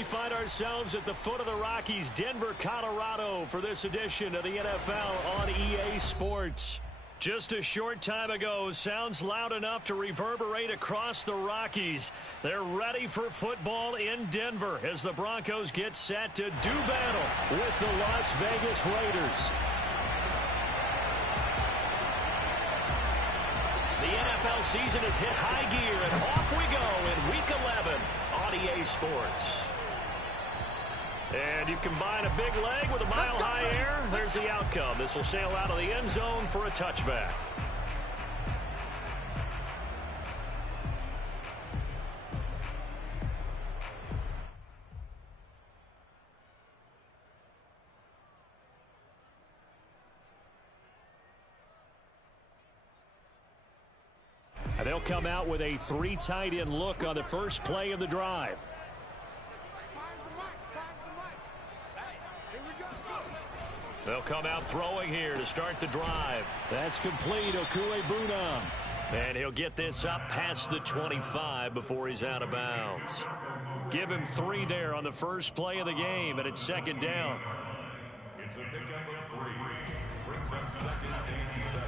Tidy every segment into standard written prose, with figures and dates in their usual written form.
we find ourselves at the foot of the Rockies, Denver, Colorado, for this edition of the NFL on EA Sports. Just a short time ago, sounds loud enough to reverberate across the Rockies. They're ready for football in Denver as the Broncos get set to do battle with the Las Vegas Raiders. The NFL season has hit high gear, and off we go in Week 11 on EA Sports. And you combine a big leg with a mile-high air, there's the outcome. This will sail out of the end zone for a touchback. And they'll come out with a 3 tight end look on the first play of the drive. They'll come out throwing here to start the drive. That's complete, Okuebunam. And he'll get this up past the 25 before he's out of bounds. Give him 3 there on the first play of the game, and it's second down. It's a pickup of 3. Brings up second and 7.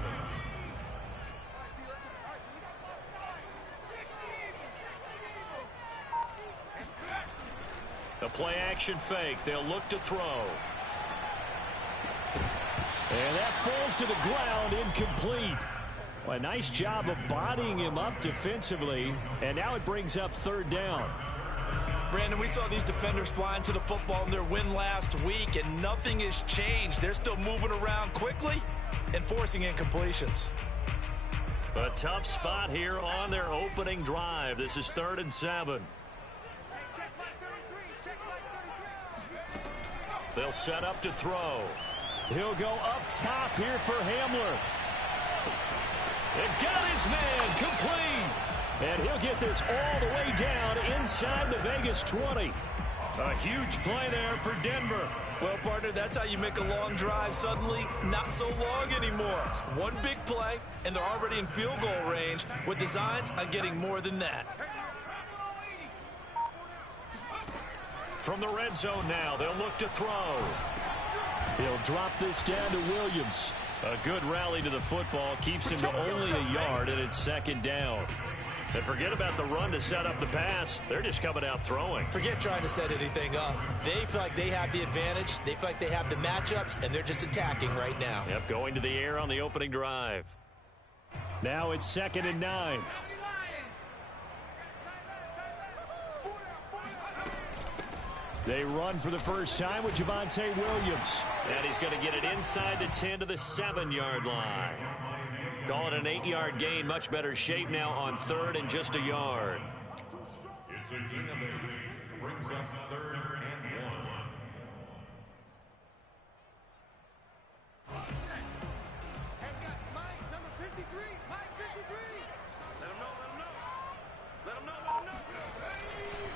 The play action fake. They'll look to throw. And that falls to the ground, incomplete. Well, a nice job of bodying him up defensively. And now it brings up third down. Brandon, we saw these defenders flying to the football in their win last week, and nothing has changed. They're still moving around quickly and forcing incompletions. A tough spot here on their opening drive. This is 3rd and 7. They'll set up to throw. He'll go up top here for Hamler. And got his man complete. And he'll get this all the way down inside the Vegas 20. A huge play there for Denver. Well, partner, that's how you make a long drive suddenly not so long anymore. One big play, and they're already in field goal range with designs on getting more than that. From the red zone now, they'll look to throw. He'll drop this down to Williams. A good rally to the football keeps him to only a yard, and it's second down. And forget about the run to set up the pass. They're just coming out throwing. Forget trying to set anything up. They feel like they have the advantage. They feel like they have the matchups, and they're just attacking right now. Yep, going to the air on the opening drive. Now it's 2nd and 9. They run for the first time with Javonte Williams. And he's going to get it inside the 10 to the 7-yard line. Call it an 8-yard gain. Much better shape now on 3rd and just a yard. It's a gain of 8. Brings up 3rd and 1.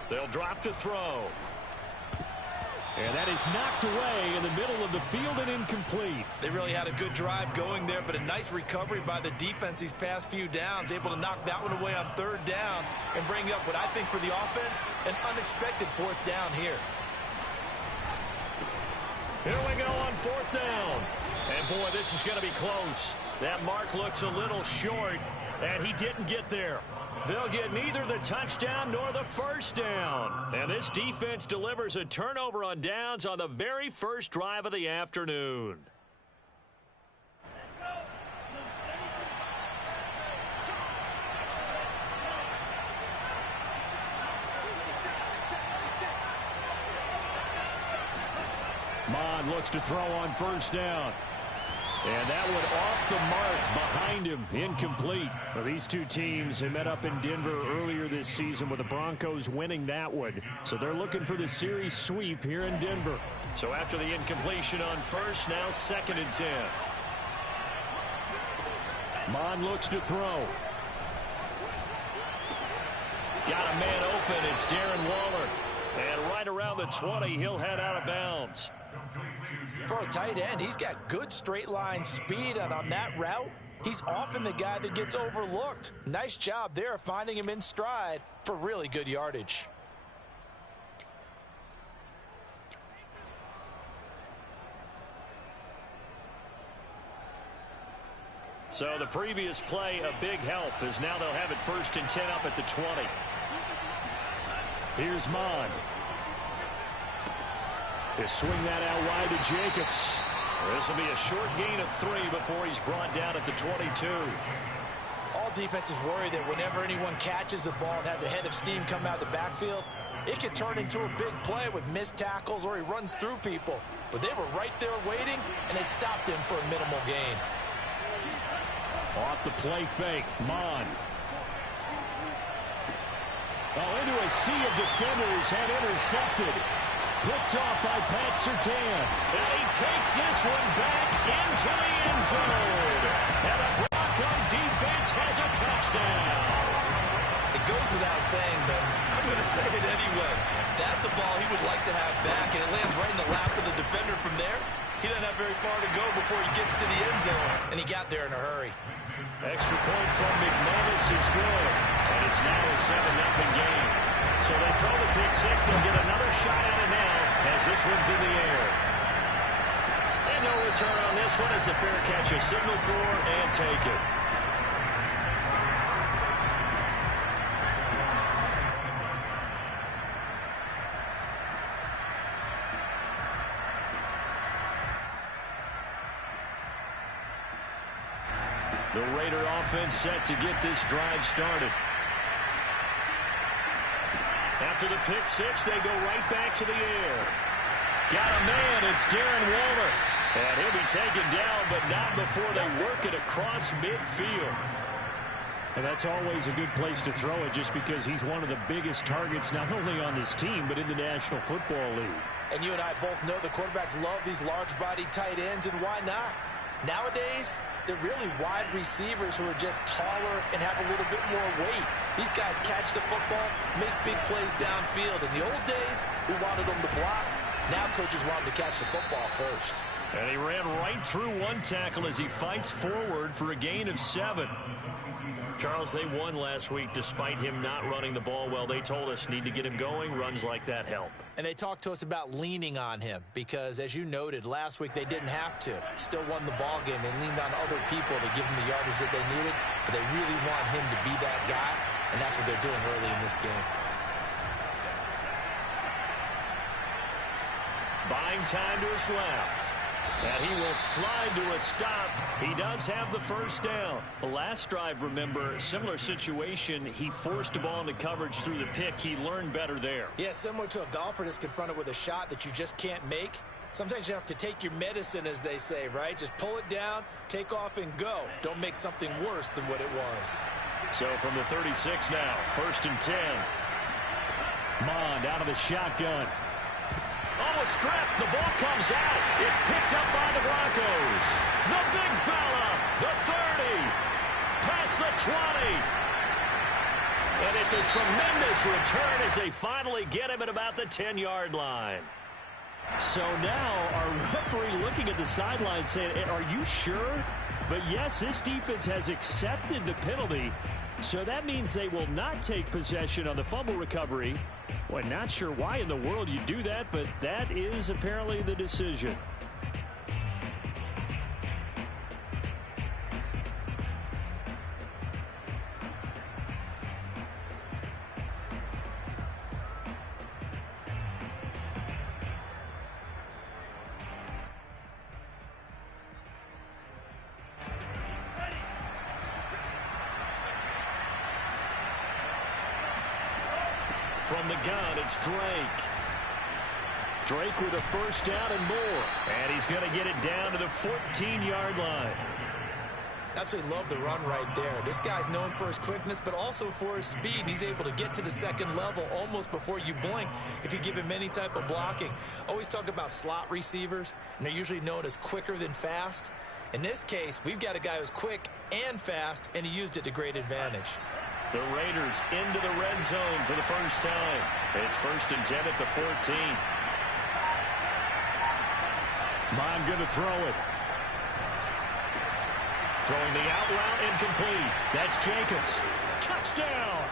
They'll drop to throw. And that is knocked away in the middle of the field and incomplete. They really had a good drive going there, but a nice recovery by the defense these past few downs, able to knock that one away on 3rd down and bring up what I think for the offense, an unexpected 4th down here. Here we go on 4th down. And boy, this is going to be close. That mark looks a little short, and he didn't get there. They'll get neither the touchdown nor the first down. And this defense delivers a turnover on downs on the very first drive of the afternoon. Mon looks to throw on first down. And that one off the mark behind him, incomplete. Well, these two teams have met up in Denver earlier this season with the Broncos winning that one. So they're looking for the series sweep here in Denver. So after the incompletion on first, now 2nd and 10. Mon looks to throw. Got a man open. It's Darren Waller. And right around the 20, he'll head out of bounds. For a tight end, he's got good straight line speed, and on that route, he's often the guy that gets overlooked. Nice job there finding him in stride for really good yardage. So the previous play, a big help, as now they'll have it 1st and 10 up at the 20. Here's Mon. He'll swing that out wide to Jacobs. This will be a short gain of 3 before he's brought down at the 22. All defenses worry that whenever anyone catches the ball and has a head of steam come out of the backfield, it can turn into a big play with missed tackles or he runs through people. But they were right there waiting, and they stopped him for a minimal gain. Off the play fake, Mon. Oh, into a sea of defenders and intercepted. Picked off by Pat Surtain. And he takes this one back into the end zone. And the Bronco defense has a touchdown. It goes without saying, but I'm going to say it anyway. That's a ball he would like to have back, and it lands right in the lap of the defender from there. He doesn't have very far to go before he gets to the end zone, and he got there in a hurry. Extra point from McManus is good, and it's now a 7-0 game. So they throw the pick six. They'll get another shot at it now as this one's in the air. And no return on this one as the fair catch a signal for and take it. The Raider offense set to get this drive started. After the pick six, they go right back to the air. Got a man, it's Darren Waller. And he'll be taken down, but not before they work it across midfield. And that's always a good place to throw it just because he's one of the biggest targets not only on this team, but in the National Football League. And you and I both know the quarterbacks love these large-bodied tight ends, and why not? Nowadays, they're really wide receivers who are just taller and have a little bit more weight. These guys catch the football, make big plays downfield. In the old days, we wanted them to block. Now coaches want them to catch the football first. And he ran right through one tackle as he fights forward for a gain of 7. Charles, they won last week despite him not running the ball well. They told us need to get him going. Runs like that help. And they talked to us about leaning on him because, as you noted, last week they didn't have to. Still won the ball game. They leaned on other people to give him the yardage that they needed, but they really want him to be that guy, and that's what they're doing early in this game. Buying time to his left. And he will slide to a stop. He does have the first down. The last drive, remember, similar situation. He forced the ball into coverage through the pick. He learned better there. Yeah, similar to a golfer that's confronted with a shot that you just can't make. Sometimes you have to take your medicine, as they say, right? Just pull it down, take off, and go. Don't make something worse than what it was. So from the 36 now, 1st and 10. Mond out of the shotgun. Oh, a strip. The ball comes out. It's picked up by the Broncos. The big fella. The 30. Past the 20. And it's a tremendous return as they finally get him at about the 10-yard line. So now our referee looking at the sideline saying, are you sure? But yes, this defense has accepted the penalty. So that means they will not take possession on the fumble recovery. Well, not sure why in the world you do that, but that is apparently the decision. From the gun, it's Drake. Drake with a first down and more. And he's going to get it down to the 14-yard line. Absolutely love the run right there. This guy's known for his quickness, but also for his speed. He's able to get to the second level almost before you blink if you give him any type of blocking. Always talk about slot receivers, and they're usually known as quicker than fast. In this case, we've got a guy who's quick and fast, and he used it to great advantage. The Raiders into the red zone for the first time. It's 1st and 10 at the 14. Mond going to throw it. Throwing the out route incomplete. That's Jacobs. Touchdown!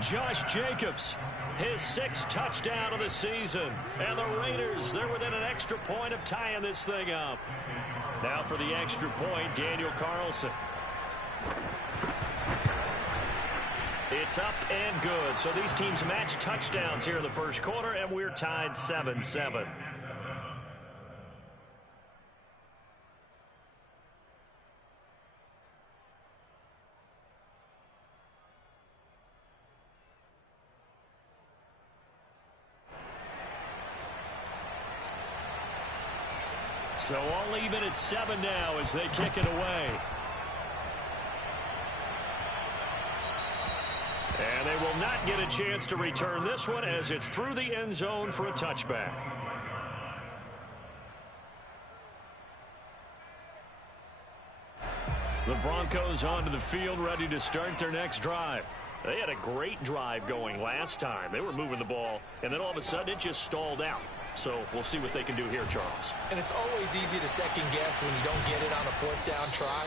Josh Jacobs. His 6th touchdown of the season. And the Raiders, they're within an extra point of tying this thing up. Now for the extra point, Daniel Carlson. It's up and good. So these teams match touchdowns here in the first quarter, and we're tied 7-7. So all even at 7 now as they kick it away. And they will not get a chance to return this one as it's through the end zone for a touchback. The Broncos onto the field ready to start their next drive. They had a great drive going last time. They were moving the ball, and then all of a sudden it just stalled out. So we'll see what they can do here, Charles. And it's always easy to second guess when you don't get it on a 4th down try.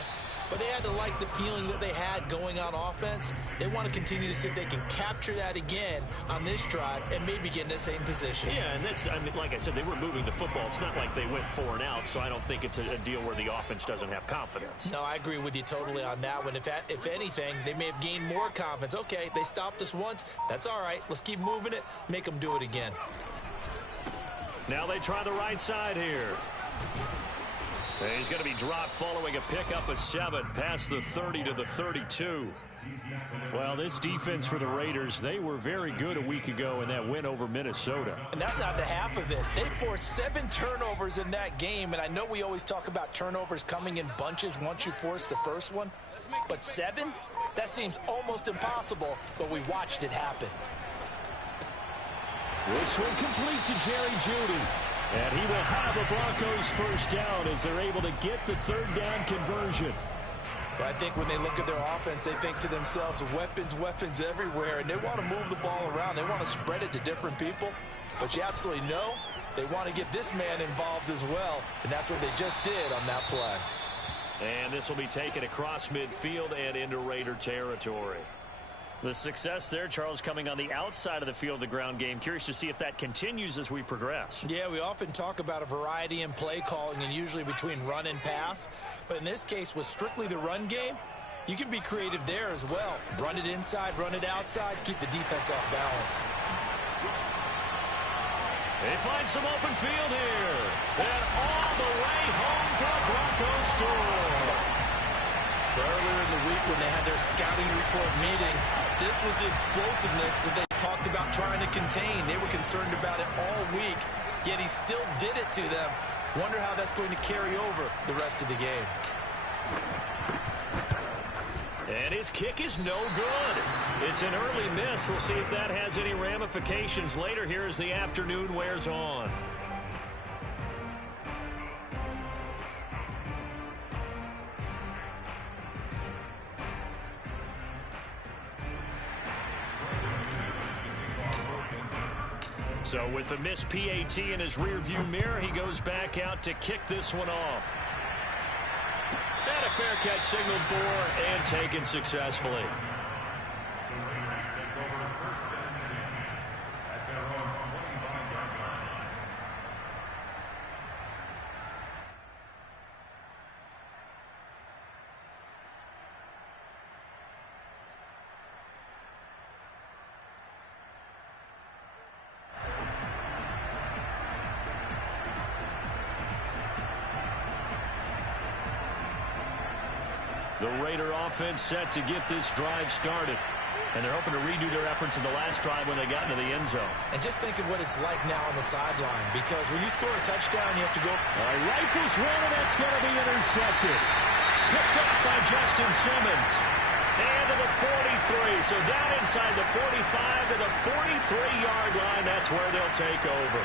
But they had to like the feeling that they had going on offense. They want to continue to see if they can capture that again on this drive and maybe get in the same position. Yeah, and that's, I mean, like I said, they were moving the football. It's not like they went 4 and out, so I don't think it's a deal where the offense doesn't have confidence. No, I agree with you totally on that one. If anything, they may have gained more confidence. Okay, they stopped us once. That's all right. Let's keep moving it. Make them do it again. Now they try the right side here. He's going to be dropped following a pickup of 7 past the 30 to the 32. Well, this defense for the Raiders, they were very good a week ago in that win over Minnesota. And that's not the half of it. They forced 7 turnovers in that game, and I know we always talk about turnovers coming in bunches once you force the first one, but 7? That seems almost impossible, but we watched it happen. This one complete to Jerry Jeudy. And he will have a Broncos first down as they're able to get the 3rd down conversion. But I think when they look at their offense, they think to themselves, weapons, weapons everywhere. And they want to move the ball around. They want to spread it to different people. But you absolutely know they want to get this man involved as well. And that's what they just did on that play. And this will be taken across midfield and into Raider territory. The success there, Charles, coming on the outside of the field, the ground game. Curious to see if that continues as we progress. Yeah, we often talk about a variety in play calling and usually between run and pass. But in this case, with strictly the run game, you can be creative there as well. Run it inside, run it outside, keep the defense off balance. They find some open field here. And all the way home for a Broncos score. Earlier in the week when they had their scouting report meeting, this was the explosiveness that they talked about trying to contain. They were concerned about it all week, yet he still did it to them. Wonder how that's going to carry over the rest of the game. And his kick is no good. It's an early miss. We'll see if that has any ramifications later here as the afternoon wears on. So with the missed PAT in his rearview mirror, he goes back out to kick this one off. And a fair catch signaled for and taken successfully. The Raiders take over 1st and 10 at their own 25-yard line. The Raider offense set to get this drive started. And they're hoping to redo their efforts in the last drive when they got into the end zone. And just think of what it's like now on the sideline, because when you score a touchdown, you have to go. Rifles one, and that's going to be intercepted. Picked up by Justin Simmons. And to the 43. So down inside the 45 to the 43-yard line. That's where they'll take over.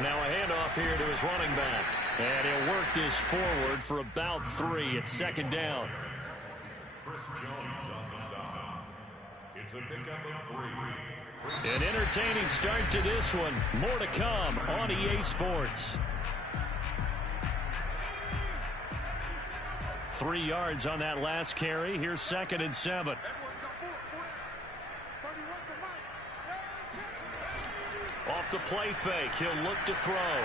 Now a handoff here to his running back. And he'll work this forward for about 3 at 2nd down. Chris Jones on the stop. It's a pickup of 3. An entertaining start to this one. More to come on EA Sports. 3 yards on that last carry. Here's 2nd and 7. Off the play fake. He'll look to throw.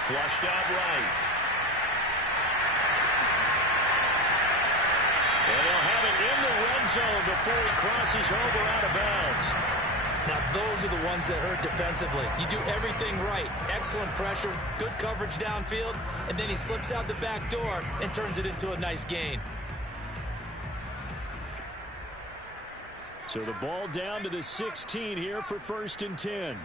Flushed out right. And he'll have it in the red zone before he crosses over out of bounds. Now, those are the ones that hurt defensively. You do everything right. Excellent pressure, good coverage downfield, and then he slips out the back door and turns it into a nice gain. So the ball down to the 16 here for 1st and 10.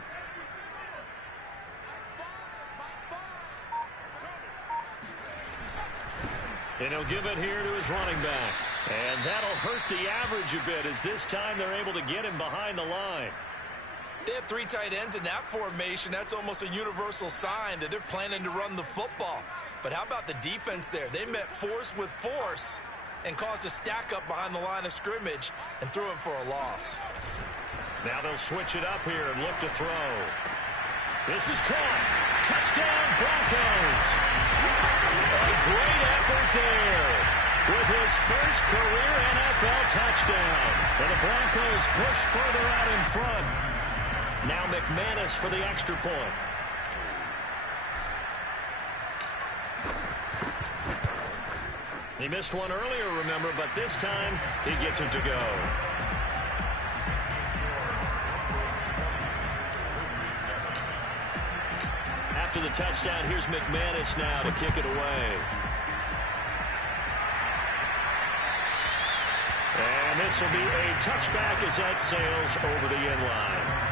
And he'll give it here to his running back. And that'll hurt the average a bit, as this time they're able to get him behind the line. They have 3 tight ends in that formation. That's almost a universal sign that they're planning to run the football. But how about the defense there? They met force with force and caused a stack up behind the line of scrimmage and threw him for a loss. Now they'll switch it up here and look to throw. This is caught. Touchdown, Broncos. A great effort there with his first career NFL touchdown. And the Broncos push further out in front. Now McManus for the extra point. He missed one earlier, remember, but this time he gets it to go. After the touchdown, here's McManus now to kick it away. And this will be a touchback as that sails over the end line.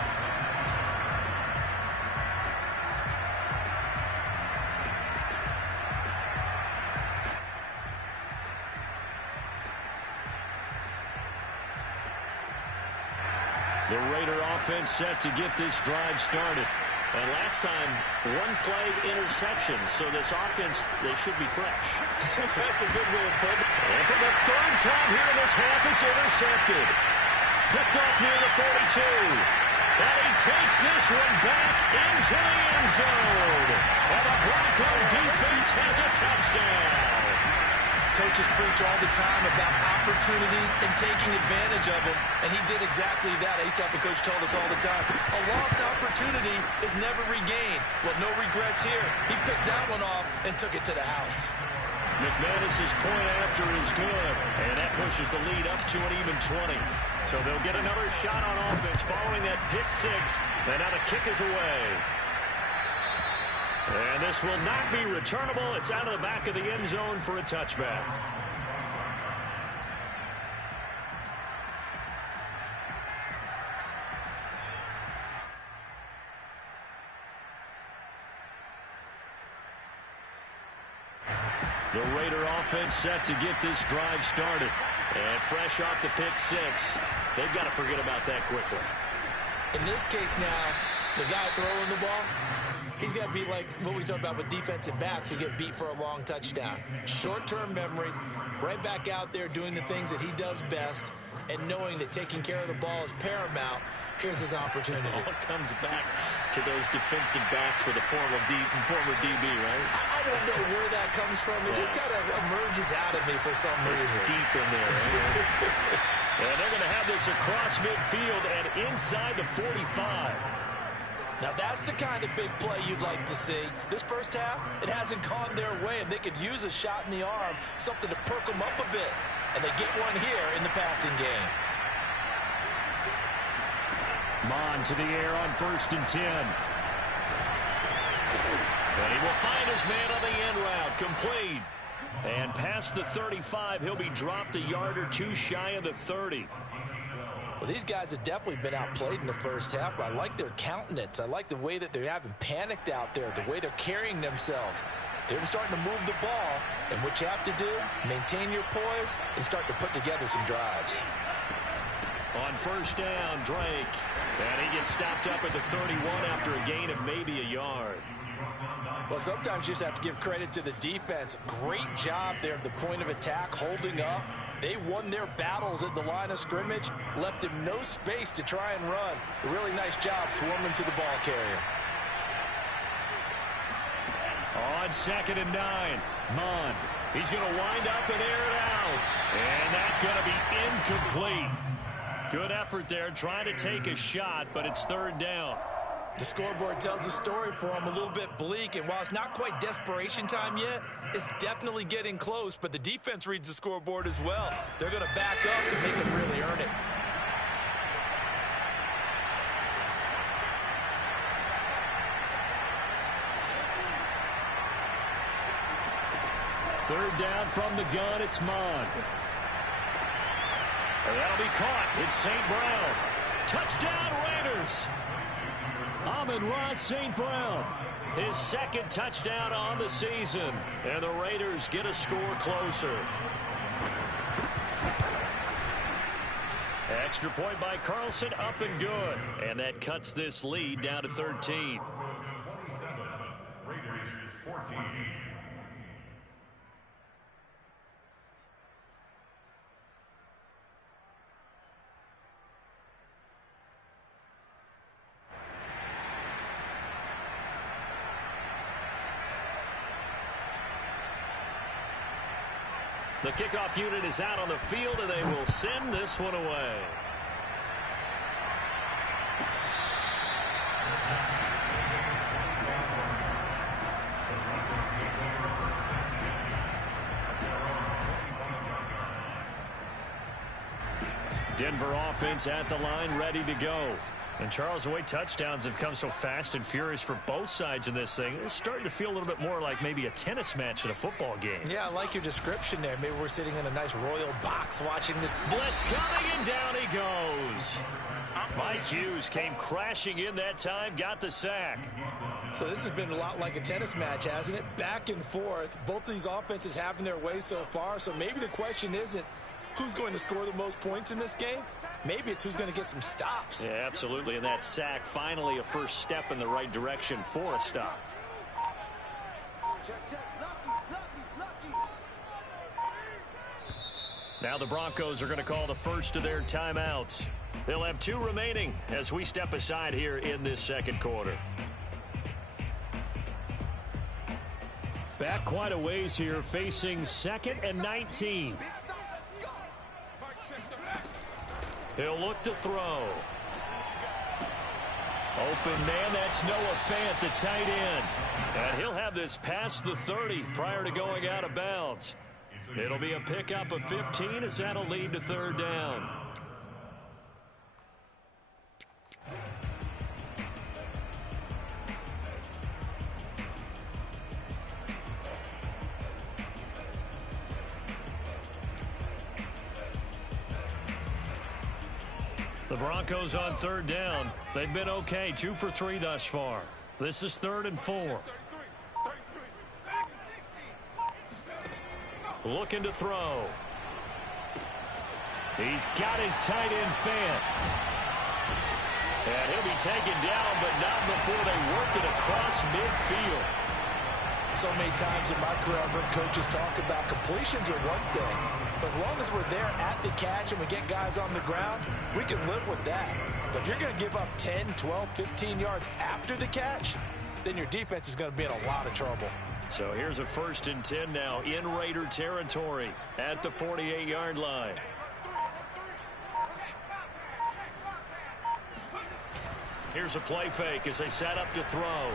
The Raider offense set to get this drive started. And last time, 1 play interception. So this offense, they should be fresh. That's a good way of putting it. And for the 3rd time here in this half, it's intercepted. Picked off near the 42. And he takes this one back into the end zone. And the Bronco defense has a touchdown. Coaches preach all the time about opportunities and taking advantage of them, and he did exactly that. I used to have a coach told us all the time, a lost opportunity is never regained. Well, no regrets here. He picked that one off and took it to the house. McManus's point after is good, and that pushes the lead up to an even 20. So they'll get another shot on offense following that pick 6, and now the kick is away. And this will not be returnable. It's out of the back of the end zone for a touchback. The Raider offense set to get this drive started. And fresh off the pick 6, they've got to forget about that quickly. In this case now, the guy throwing the ball, he's got to be like what we talk about with defensive backs who get beat for a long touchdown. Short-term memory, right back out there doing the things that he does best, and knowing that taking care of the ball is paramount. Here's his opportunity. It all comes back to those defensive backs for the former DB, right? I don't know where that comes from. It just kind of emerges out of me for some reason. It's deep in there. Right? And they're going to have this across midfield and inside the 45. Now, that's the kind of big play you'd like to see. This first half, it hasn't gone their way, and they could use a shot in the arm, something to perk them up a bit. And they get one here in the passing game. Mon to the air on 1st and 10. And he will find his man on the end route, complete. And past the 35, he'll be dropped a yard or 2 shy of the 30. Well, these guys have definitely been outplayed in the first half. I like their countenance. I like the way that they haven't panicked out there, the way they're carrying themselves. They're starting to move the ball, and what you have to do, maintain your poise and start to put together some drives. On 1st down, Drake. And he gets stopped up at the 31 after a gain of maybe a yard. Well, sometimes you just have to give credit to the defense. Great job there at the point of attack, holding up, They won their battles at the line of scrimmage, left him no space to try and run. A really nice job swarming to the ball carrier. On 2nd and 9, Mond. He's going to wind up and air it out. And that's going to be incomplete. Good effort there, trying to take a shot, but it's 3rd down. The scoreboard tells the story for him, a little bit bleak, and while it's not quite desperation time yet, it's definitely getting close, but the defense reads the scoreboard as well. They're going to back up and make him really earn it. Third down from the gun, it's Mond. That'll be caught. It's St. Brown. Touchdown, Raiders. Amon-Ra St. Brown. His 2nd touchdown on the season. And the Raiders get a score closer. Extra point by Carlson, up and good. And that cuts this lead down to 13. 27, Raiders 14. The kickoff unit is out on the field, and they will send this one away. Denver offense at the line, ready to go. And Charles, the way touchdowns have come so fast and furious for both sides in this thing, it's starting to feel a little bit more like maybe a tennis match in a football game. Yeah, I like your description there. Maybe we're sitting in a nice royal box watching this. Blitz coming, and down he goes. Mike Hughes came crashing in that time, got the sack. So this has been a lot like a tennis match, hasn't it? Back and forth. Both of these offenses having their way so far, so maybe the question isn't who's going to score the most points in this game. Maybe it's who's going to get some stops. Yeah, absolutely. And that sack, finally a first step in the right direction for a stop. Now the Broncos are going to call the first of their timeouts. They'll have 2 remaining as we step aside here in this 2nd quarter. Back quite a ways here, facing 2nd and 19. He'll look to throw. Open man, that's Noah Fant, the tight end. And he'll have this past the 30 prior to going out of bounds. It'll be a pickup of 15 as that'll lead to 3rd down. The Broncos on 3rd down. They've been okay, 2 for 3 thus far. This is 3rd and 4. Looking to throw. He's got his tight end Fant. And he'll be taken down, but not before they work it across midfield. So many times in my career, I've heard coaches talk about completions are one thing. But as long as we're there at the catch and we get guys on the ground, we can live with that. But if you're going to give up 10, 12, 15 yards after the catch, then your defense is going to be in a lot of trouble. So here's a 1st and 10 now in Raider territory at the 48-yard line. Here's a play fake as they set up to throw.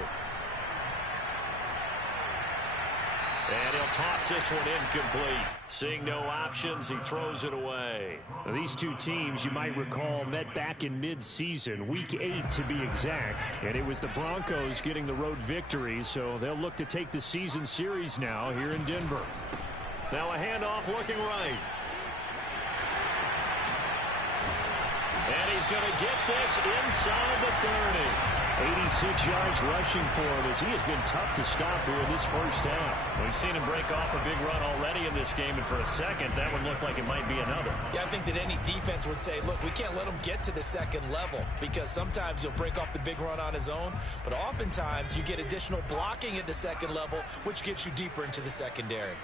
And he'll toss this one incomplete. Seeing no options, he throws it away. Now, these 2 teams, you might recall, met back in mid-season, week 8 to be exact. And it was the Broncos getting the road victory, so they'll look to take the season series now here in Denver. Now a handoff looking right. And he's going to get this inside the 30. 86 yards rushing for him as he has been tough to stop here in this first half. We've seen him break off a big run already in this game, and for a second, that one looked like it might be another. Yeah, I think that any defense would say, look, we can't let him get to the 2nd level because sometimes he'll break off the big run on his own, but oftentimes you get additional blocking at the 2nd level, which gets you deeper into the secondary.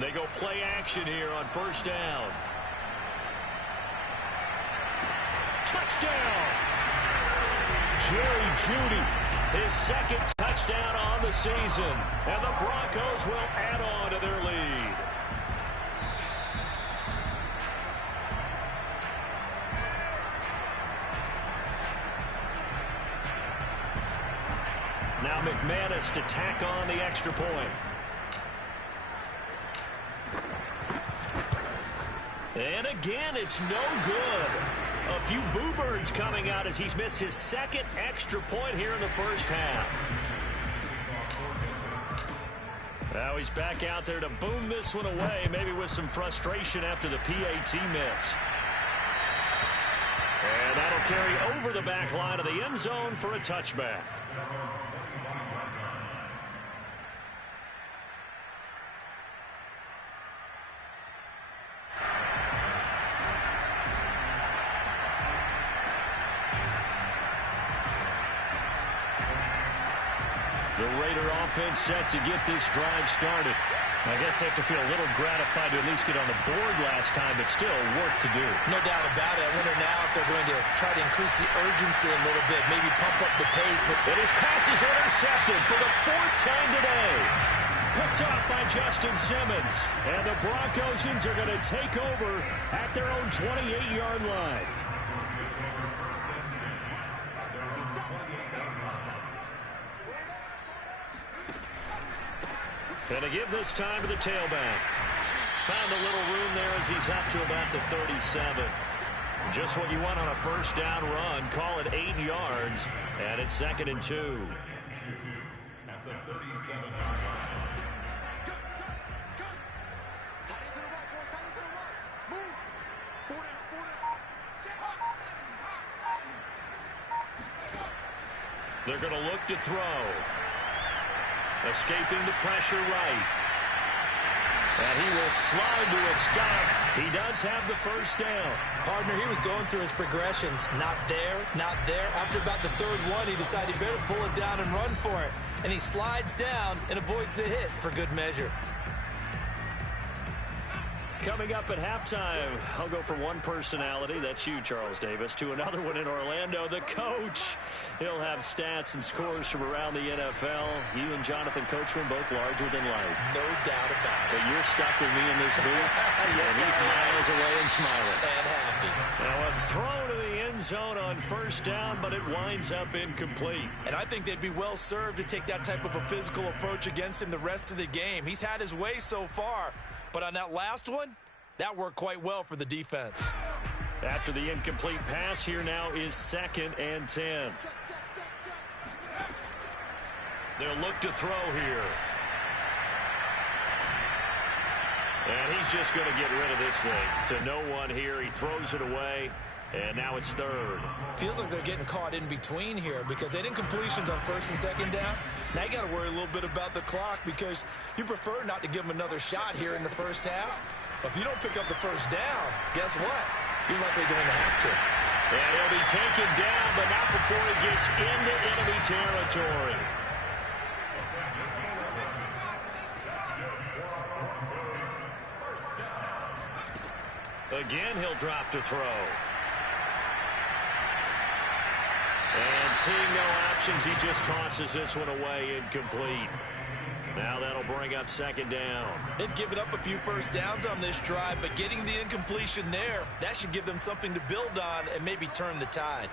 They go play action here on first down. Touchdown! Jerry Jeudy, his second touchdown on the season. And the Broncos will add on to their lead. Now McManus to tack on the extra point. And again, it's no good. A few boo birds coming out as he's missed his second extra point here in the first half. Now he's back out there to boom this one away, maybe with some frustration after the PAT miss. And that'll carry over the back line of the end zone for a touchback. The Raider offense set to get this drive started. I guess they have to feel a little gratified to at least get on the board last time, but still work to do. No doubt about it. I wonder now if they're going to try to increase the urgency a little bit, maybe pump up the pace. And his pass is intercepted for the fourth time today. Picked off by Justin Simmons. And the Broncosians are going to take over at their own 28-yard line. And to give this time to the tailback. Found a little room there as he's up to about the 37. Just what you want on a first down run. Call it 8 yards. And it's 2nd and 2. At the 37. They're going to look to throw. Escaping the pressure right. And he will slide to a stop. He does have the first down. Partner, he was going through his progressions. Not there, not there. After about the third one, he decided he better pull it down and run for it. And he slides down and avoids the hit for good measure. Coming up at halftime, I'll go from one personality, that's you, Charles Davis, to another one in Orlando, the coach. He'll have stats and scores from around the NFL. You and Jonathan Coachman both larger than life. No doubt about it. But you're stuck with me in this booth, Yes, and he's miles away and smiling. And happy. Now a throw to the end zone on first down, but it winds up incomplete. And I think they'd be well served to take that type of a physical approach against him the rest of the game. He's had his way so far. But on that last one, that worked quite well for the defense. After the incomplete pass, here now is 2nd and 10. They'll look to throw here. And he's just going to get rid of this thing. To no one here. He throws it away. And now it's 3rd. Feels like they're getting caught in between here because they didn't completions on 1st and 2nd down. Now you got to worry a little bit about the clock because you prefer not to give them another shot here in the first half. But if you don't pick up the first down, guess what? You're likely going to have to. And he'll be taken down, but not before he gets into enemy territory. Again, he'll drop to throw. And seeing no options, he just tosses this one away incomplete. Now that'll bring up 2nd down. They've given up a few first downs on this drive, but getting the incompletion there, that should give them something to build on and maybe turn the tide.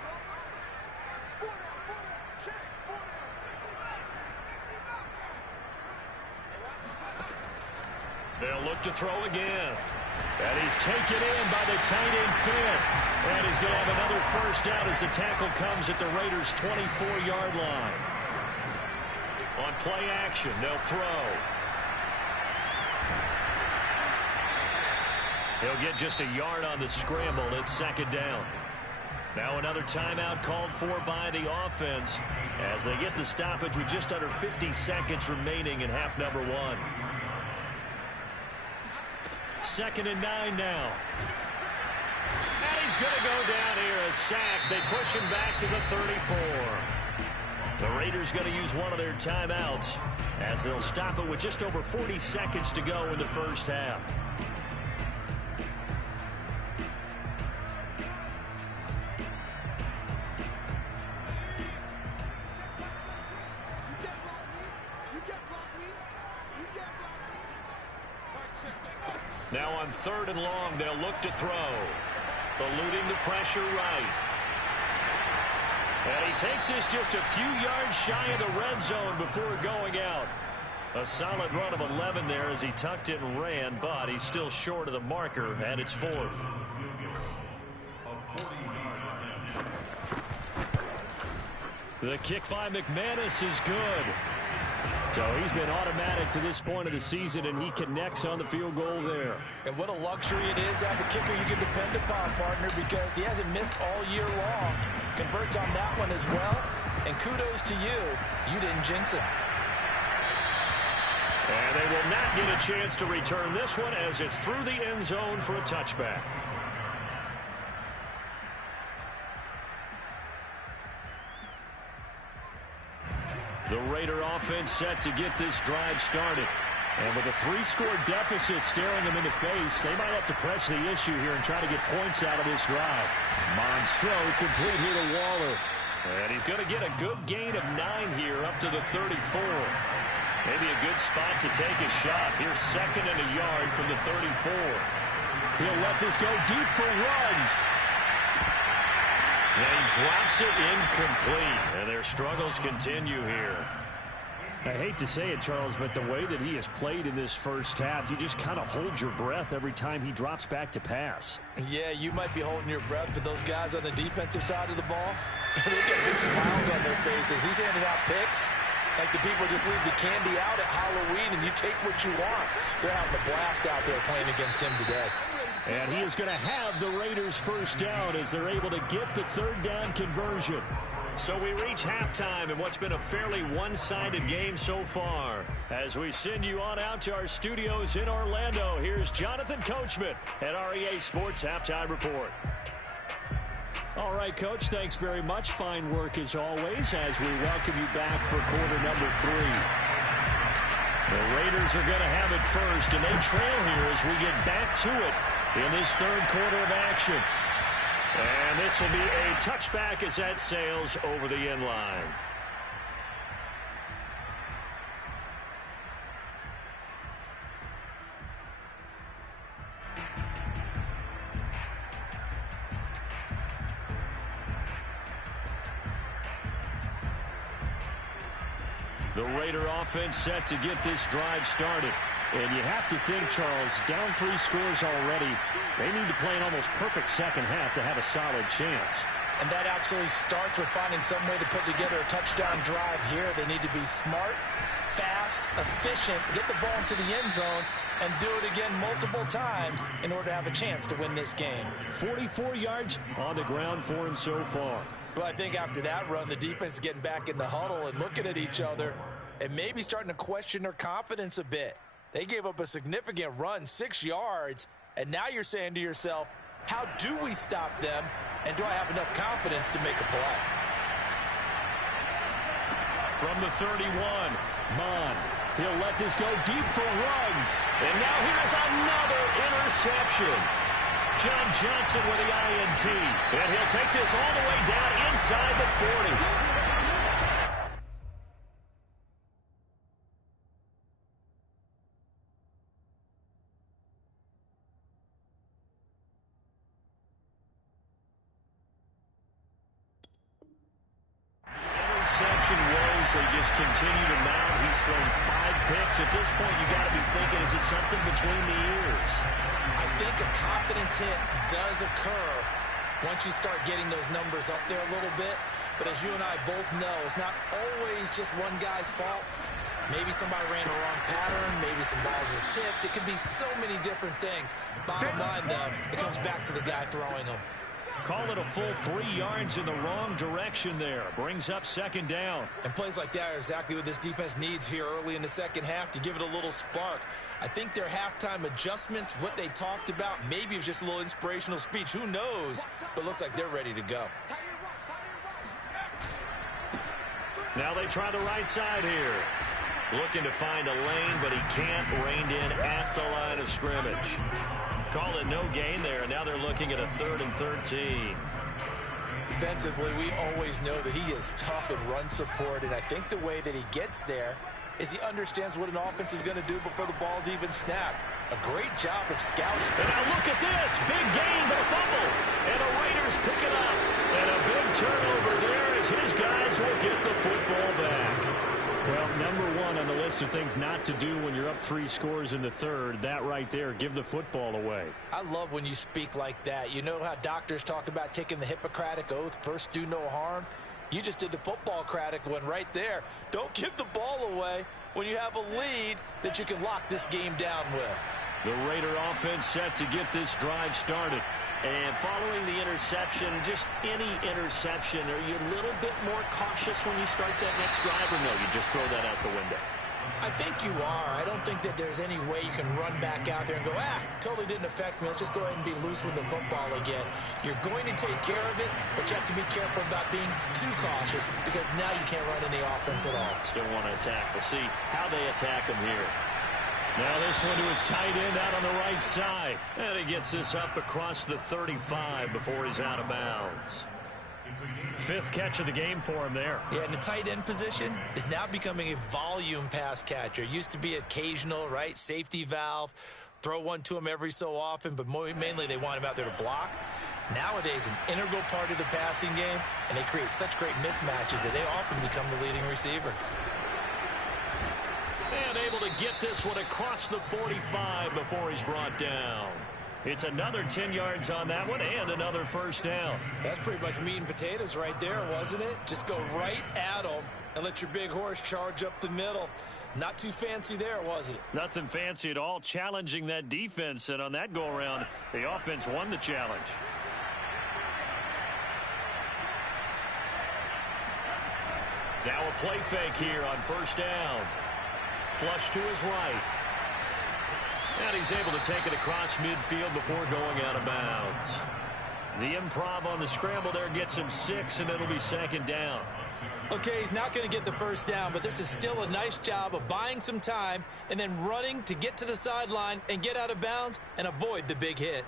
They'll look to throw again. And he's taken in by the tight end Finn. And he's going to have another first down as the tackle comes at the Raiders' 24-yard line. On play action, they'll throw. He'll get just a yard on the scramble. It's 2nd down. Now another timeout called for by the offense as they get the stoppage with just under 50 seconds remaining in half number 1. 2nd and 9 now. And he's going to go down here, a sack. They push him back to the 34. The Raiders going to use one of their timeouts as they'll stop it with just over 40 seconds to go in the first half. Now on 3rd and long, they'll look to throw. Eluding the pressure right. And he takes this just a few yards shy of the red zone before going out. A solid run of 11 there as he tucked it and ran, but he's still short of the marker, and it's 4th. The kick by McManus is good. So he's been automatic to this point of the season, and he connects on the field goal there. And what a luxury it is to have a kicker you can depend upon, partner, because he hasn't missed all year long. Converts on that one as well. And kudos to you. You didn't jinx him. And they will not get a chance to return this one as it's through the end zone for a touchback. The Raider offense set to get this drive started. And with a 3-score deficit staring them in the face, they might have to press the issue here and try to get points out of this drive. Monstro complete here to Waller. And he's going to get a good gain of 9 here up to the 34. Maybe a good spot to take a shot. Here's 2nd and a yard from the 34. He'll let this go deep for Ruggs. And he drops it incomplete. And their struggles continue here. I hate to say it, Charles, but the way that he has played in this first half, you just kind of hold your breath every time he drops back to pass. Yeah, you might be holding your breath, but those guys on the defensive side of the ball, they get big smiles on their faces. He's handing out picks like the people just leave the candy out at Halloween and you take what you want. They're having a blast out there playing against him today. And he is going to have the Raiders first down as they're able to get the 3rd down conversion. So we reach halftime in what's been a fairly one-sided game so far. As we send you on out to our studios in Orlando, here's Jonathan Coachman at REA Sports Halftime Report. All right, Coach, thanks very much. Fine work as always as we welcome you back for quarter number 3. The Raiders are going to have it first, and they trail here as we get back to it in this 3rd quarter of action. And this will be a touchback as that sails over the end line. The Raider offense set to get this drive started. And you have to think, Charles, down 3 scores already. They need to play an almost perfect second half to have a solid chance. And that absolutely starts with finding some way to put together a touchdown drive here. They need to be smart, fast, efficient, get the ball into the end zone, and do it again multiple times in order to have a chance to win this game. 44 yards on the ground for him so far. Well, I think after that run, the defense is getting back in the huddle and looking at each other and maybe starting to question their confidence a bit. They gave up a significant run, 6 yards, and now you're saying to yourself, how do we stop them, and do I have enough confidence to make a play? From the 31, Mon, he'll let this go deep for Ruggs. And now here's another interception. John Johnson with the INT, and he'll take this all the way down inside the 40. Interception woes, they just continue to mount. He's thrown 5 picks. At this point, you got to be thinking, is it something between the ears? I think a confidence hit does occur once you start getting those numbers up there a little bit. But as you and I both know, it's not always just one guy's fault. Maybe somebody ran a wrong pattern. Maybe some balls were tipped. It could be so many different things. Bottom line, though, it comes back to the guy throwing them. Call it a full 3 yards in the wrong direction there. Brings up 2nd down. And plays like that are exactly what this defense needs here early in the second half to give it a little spark. I think their halftime adjustments, what they talked about, maybe it was just a little inspirational speech. Who knows? But looks like they're ready to go. Now they try the right side here. Looking to find a lane, but he can't. Reined in at the line of scrimmage. Call it no gain there, and now they're looking at a 3rd and 13. Defensively, we always know that he is tough in run support, and I think the way that he gets there is he understands what an offense is going to do before the ball's even snapped. A great job of scouting. And now look at this. Big gain, but a fumble. And the Raiders pick it up. And a big turnover there as his guys will get the football back. Well, number one on the list of things not to do when you're up 3 scores in the third, that right there, give the football away. I love when you speak like that. You know how doctors talk about taking the Hippocratic Oath, first do no harm? You just did the football-cratic one right there. Don't give the ball away when you have a lead that you can lock this game down with. The Raider offense set to get this drive started. And following the interception, just any interception, are you a little bit more cautious when you start that next drive, or no, you just throw that out the window? I think you are. I don't think that there's any way you can run back out there and go, totally didn't affect me. Let's just go ahead and be loose with the football again. You're going to take care of it, but you have to be careful about being too cautious because now you can't run any offense at all. Still want to attack. We'll see how they attack him here. Now this one to his tight end out on the right side. And he gets this up across the 35 before he's out of bounds. 5th catch of the game for him there. Yeah, and the tight end position is now becoming a volume pass catcher. Used to be occasional, right? Safety valve. Throw one to him every so often, but mainly they want him out there to block. Nowadays, an integral part of the passing game, and they create such great mismatches that they often become the leading receiver. And able to get this one across the 45 before he's brought down. It's another 10 yards on that one and another first down. That's pretty much meat and potatoes right there, wasn't it? Just go right at them and let your big horse charge up the middle. Not too fancy there, was it? Nothing fancy at all, challenging that defense, and on that go-around, the offense won the challenge. Now a play fake here on first down. Flush to his right. And he's able to take it across midfield before going out of bounds. The improv on the scramble there gets him 6, and it'll be 2nd down. Okay, he's not going to get the first down, but this is still a nice job of buying some time and then running to get to the sideline and get out of bounds and avoid the big hit.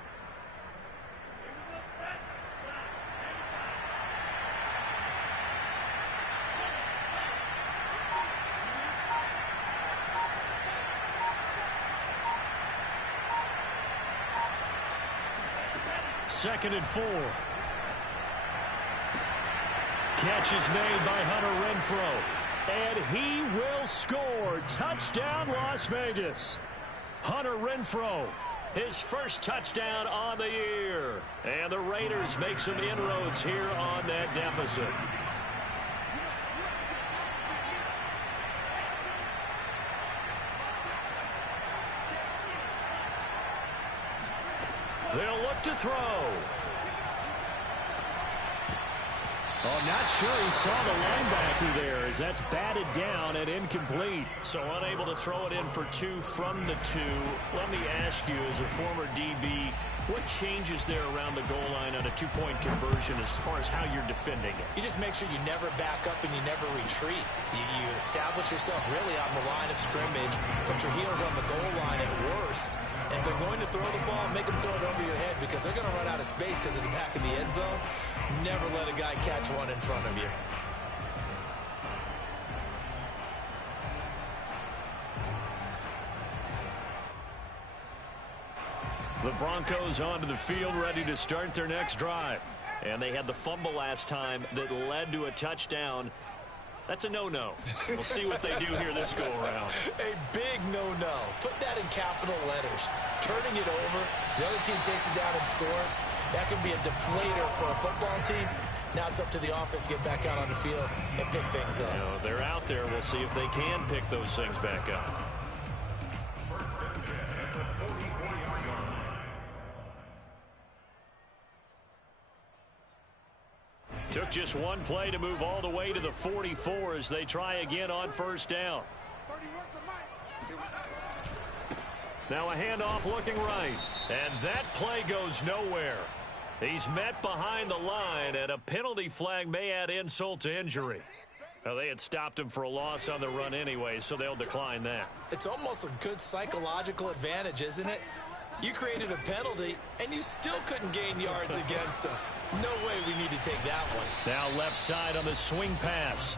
Second and 4. Catch is made by Hunter Renfrow. And he will score. Touchdown, Las Vegas. Hunter Renfrow, his first touchdown on the year. And the Raiders make some inroads here on that deficit. They'll look to throw. Oh, not sure he saw the linebacker there as that's batted down and incomplete. So unable to throw it in for 2 from the 2. Let me ask you, as a former DB, what changes there around the goal line on a 2-point conversion as far as how you're defending it? You just make sure you never back up and you never retreat. You establish yourself really on the line of scrimmage, put your heels on the goal line at worst. And if they're going to throw the ball, make them throw it over your head because they're going to run out of space because of the back of the end zone. Never let a guy catch one in front of you. The Broncos onto the field, ready to start their next drive. And they had the fumble last time that led to a touchdown. That's a no-no. We'll see what they do here this go-around. A big no-no. Put that in capital letters. Turning it over, the other team takes it down and scores. That can be a deflator for a football team. Now it's up to the offense to get back out on the field and pick things up. You know, they're out there. We'll see if they can pick those things back up. First and 10 at the 44-yard line. Took just one play to move all the way to the 44 as they try again on first down. Now a handoff looking right. And that play goes nowhere. He's met behind the line, and a penalty flag may add insult to injury. Well, they had stopped him for a loss on the run anyway, so they'll decline that. It's almost a good psychological advantage, isn't it? You created a penalty, and you still couldn't gain yards against us. No way we need to take that one. Now left side on the swing pass.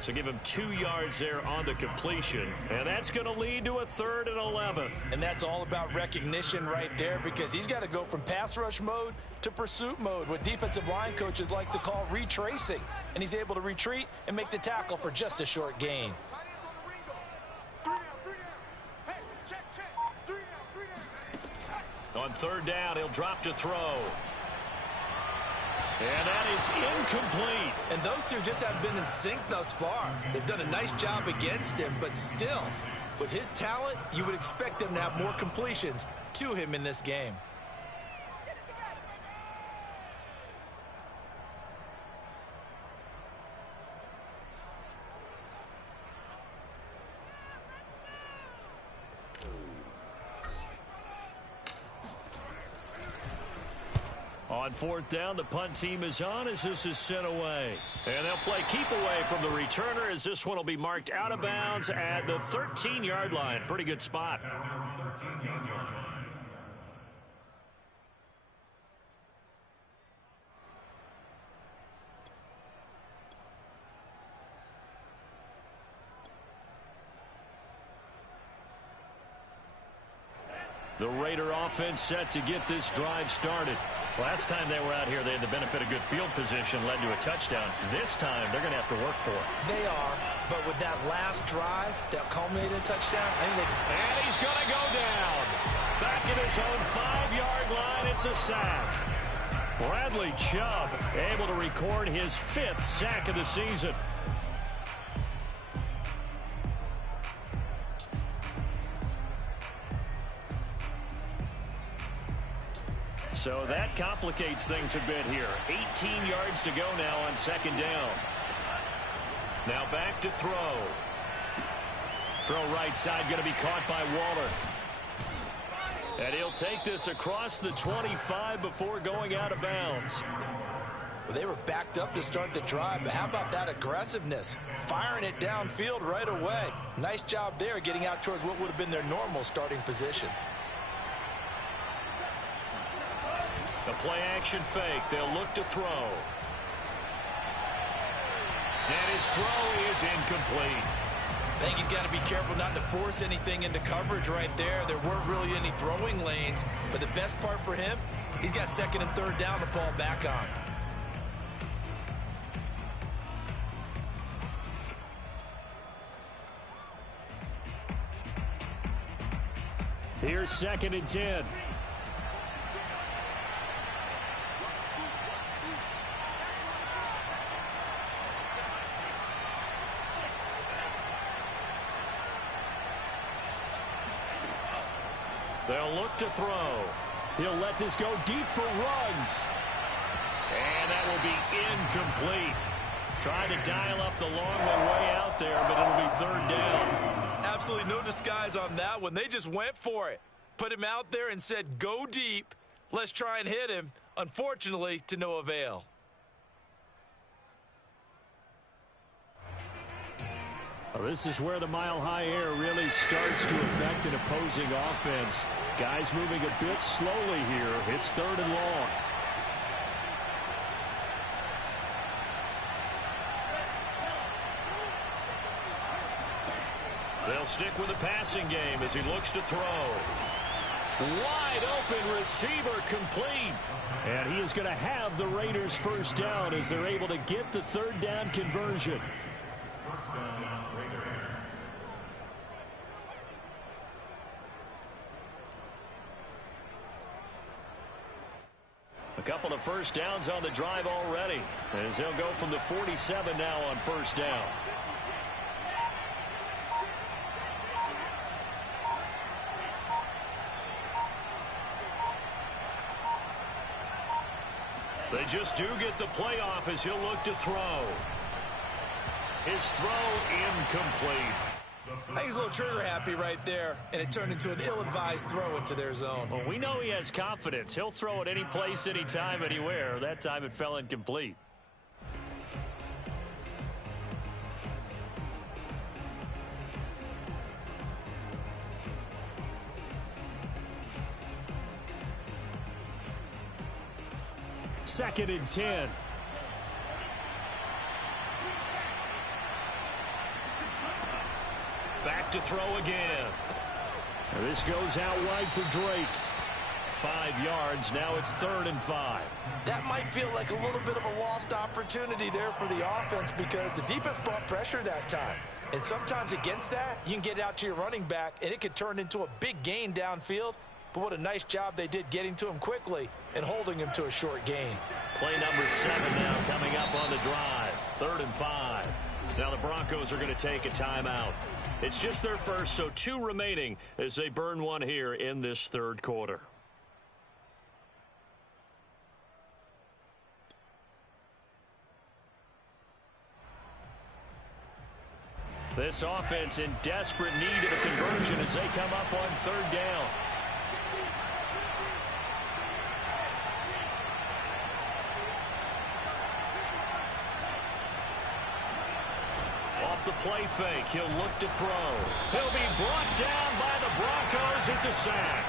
So give him 2 yards there on the completion. And that's going to lead to a 3rd and 11. And that's all about recognition right there, because he's got to go from pass rush mode to pursuit mode, what defensive line coaches like to call retracing. And he's able to retreat and make the tackle for just a short gain. On 3rd down, he'll drop to throw. And that is incomplete. And those two just haven't been in sync thus far. They've done a nice job against him, but still, with his talent, you would expect them to have more completions to him in this game. On 4th down, the punt team is on as this is sent away. And they'll play keep away from the returner as this one will be marked out of bounds at the 13-yard line. Pretty good spot. The Raider offense set to get this drive started. Last time they were out here, they had the benefit of good field position, led to a touchdown. This time, they're going to have to work for it. They are, but with that last drive that culminated in a touchdown, I think they can... And he's going to go down. Back at his own 5-yard line, it's a sack. Bradley Chubb able to record his 5th sack of the season. So that complicates things a bit here. 18 yards to go now on 2nd down. Now back to throw. Throw right side, going to be caught by Waller. And he'll take this across the 25 before going out of bounds. Well, they were backed up to start the drive, but how about that aggressiveness? Firing it downfield right away. Nice job there, getting out towards what would have been their normal starting position. The play-action fake. They'll look to throw. And his throw is incomplete. I think he's got to be careful not to force anything into coverage right there. There weren't really any throwing lanes, but the best part for him, he's got 2nd and 3rd down to fall back on. Here's 2nd and 10. They'll look to throw. He'll let this go deep for Ruggs. And that will be incomplete. Trying to dial up the long way out there, but it'll be 3rd down. Absolutely no disguise on that one. They just went for it. Put him out there and said, go deep. Let's try and hit him. Unfortunately, to no avail. Well, this is where the mile-high air really starts to affect an opposing offense. Guys moving a bit slowly here. It's 3rd and long. They'll stick with the passing game as he looks to throw. Wide open receiver complete. And he is going to have the Raiders 1st down as they're able to get the 3rd down conversion. 1st down, Raiders. A couple of 1st downs on the drive already, as they'll go from the 47 now on 1st down. They just do get the playoff as he'll look to throw. His throw incomplete. I think he's a little trigger happy right there, and it turned into an ill-advised throw into their zone. Well, we know he has confidence. He'll throw it any place, anytime, anywhere. That time it fell incomplete. 2nd and 10. Back to throw again. This goes out wide for Drake. 5 yards. Now it's 3rd and 5. That might feel like a little bit of a lost opportunity there for the offense because the defense brought pressure that time. And sometimes against that, you can get out to your running back, and it could turn into a big gain downfield. But what a nice job they did getting to him quickly and holding him to a short gain. Play number 7 now coming up on the drive. 3rd and 5. Now the Broncos are going to take a timeout. It's just their first, so 2 remaining as they burn one here in this 3rd quarter. This offense in desperate need of a conversion as they come up on 3rd down. Off the play fake, he'll look to throw. He'll be brought down by the Broncos. It's a sack.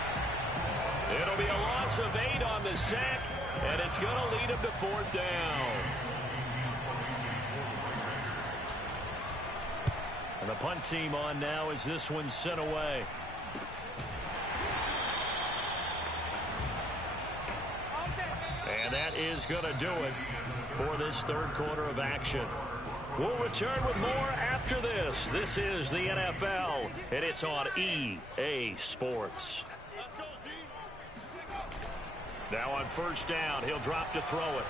It'll be a loss of 8 on the sack, and it's going to lead him to 4th down. And the punt team on now as this one's sent away. And that is going to do it for this 3rd quarter of action. We'll return with more after this. This is the NFL, and it's on EA Sports. Now on 1st down, he'll drop to throw it.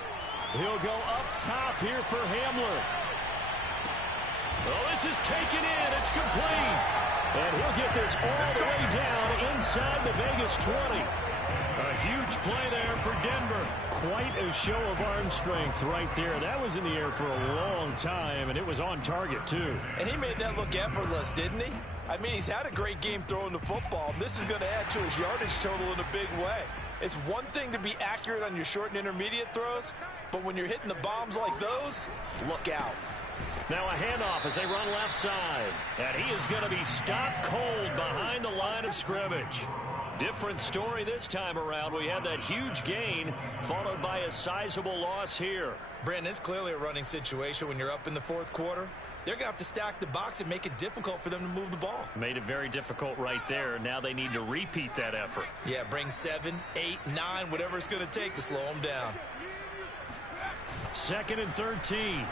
He'll go up top here for Hamler. Oh, this is taken in. It's complete. And he'll get this all the way down inside the Vegas 20. A huge play there for Denver. Quite a show of arm strength right there. That was in the air for a long time, and it was on target, too. And he made that look effortless, didn't he? I mean, he's had a great game throwing the football. This is going to add to his yardage total in a big way. It's one thing to be accurate on your short and intermediate throws, but when you're hitting the bombs like those, look out. Now a handoff as they run left side. And he is going to be stopped cold behind the line of scrimmage. Different story this time around. We had that huge gain followed by a sizable loss here. Brandon, it's clearly a running situation when you're up in the 4th quarter. They're going to have to stack the box and make it difficult for them to move the ball. Made it very difficult right there. Now they need to repeat that effort. Yeah, bring 7, 8, 9, whatever it's going to take to slow them down. 2nd and 13.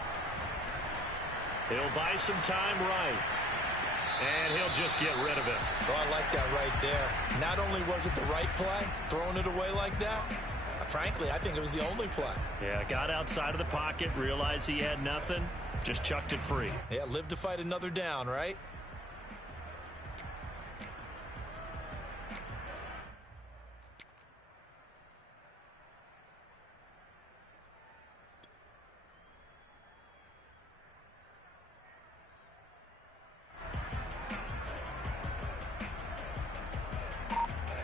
He'll buy some time right. And he'll just get rid of it. Oh, I like that right there. Not only was it the right play, throwing it away like that, frankly, I think it was the only play. Yeah, got outside of the pocket, realized he had nothing, just chucked it free. Yeah, live to fight another down, right?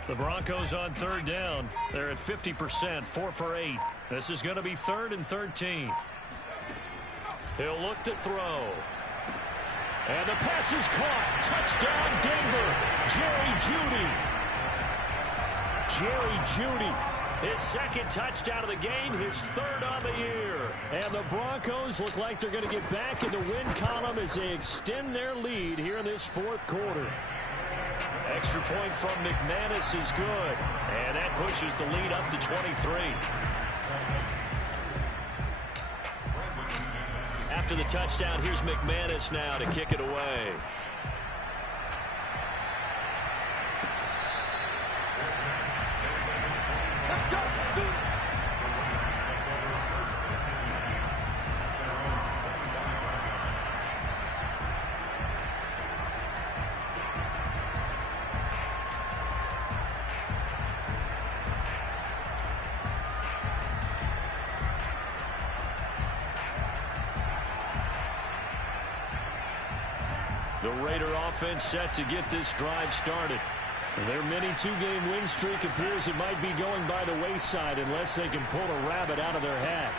The Broncos on 3rd down. They're at 50%, 4 for 8. This is going to be 3rd and 13. He'll look to throw. And the pass is caught. Touchdown, Denver. Jerry Jeudy. His 2nd touchdown of the game, his 3rd on the year. And the Broncos look like they're going to get back in the win column as they extend their lead here in this 4th quarter. Extra point from McManus is good. And that pushes the lead up to 23. After the touchdown, here's McManus now to kick it away. Let's go. The Raider offense set to get this drive started. Their mini 2-game win streak appears it might be going by the wayside unless they can pull a rabbit out of their hat.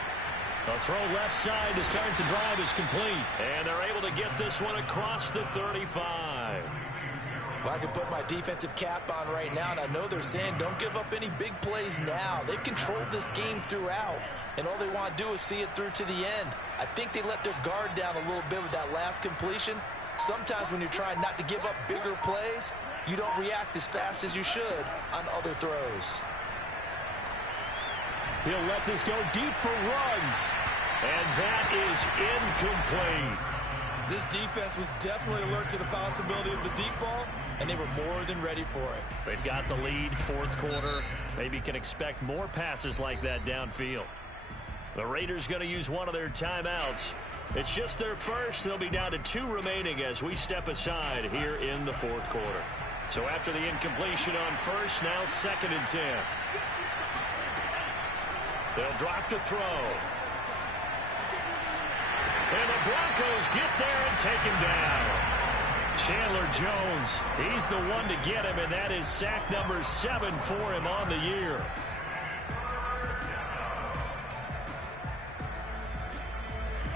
A throw left side to start the drive is complete. And they're able to get this one across the 35. Well, I can put my defensive cap on right now, and I know they're saying don't give up any big plays now. They've controlled this game throughout, and all they want to do is see it through to the end. I think they let their guard down a little bit with that last completion. Sometimes when you're trying not to give up bigger plays, you don't react as fast as you should on other throws. He'll let this go deep for Ruggs, and that is incomplete. This defense was definitely alert to the possibility of the deep ball, and they were more than ready for it. They've got the lead, fourth quarter. Maybe can expect more passes like that downfield. The Raiders going to use one of their timeouts. It's just their first. They'll be down to 2 remaining as we step aside here in the fourth quarter. So after the incompletion on first, now 2nd and 10. They'll drop to throw. And the Broncos get there and take him down. Chandler Jones, he's the one to get him, and that is sack number 7 for him on the year.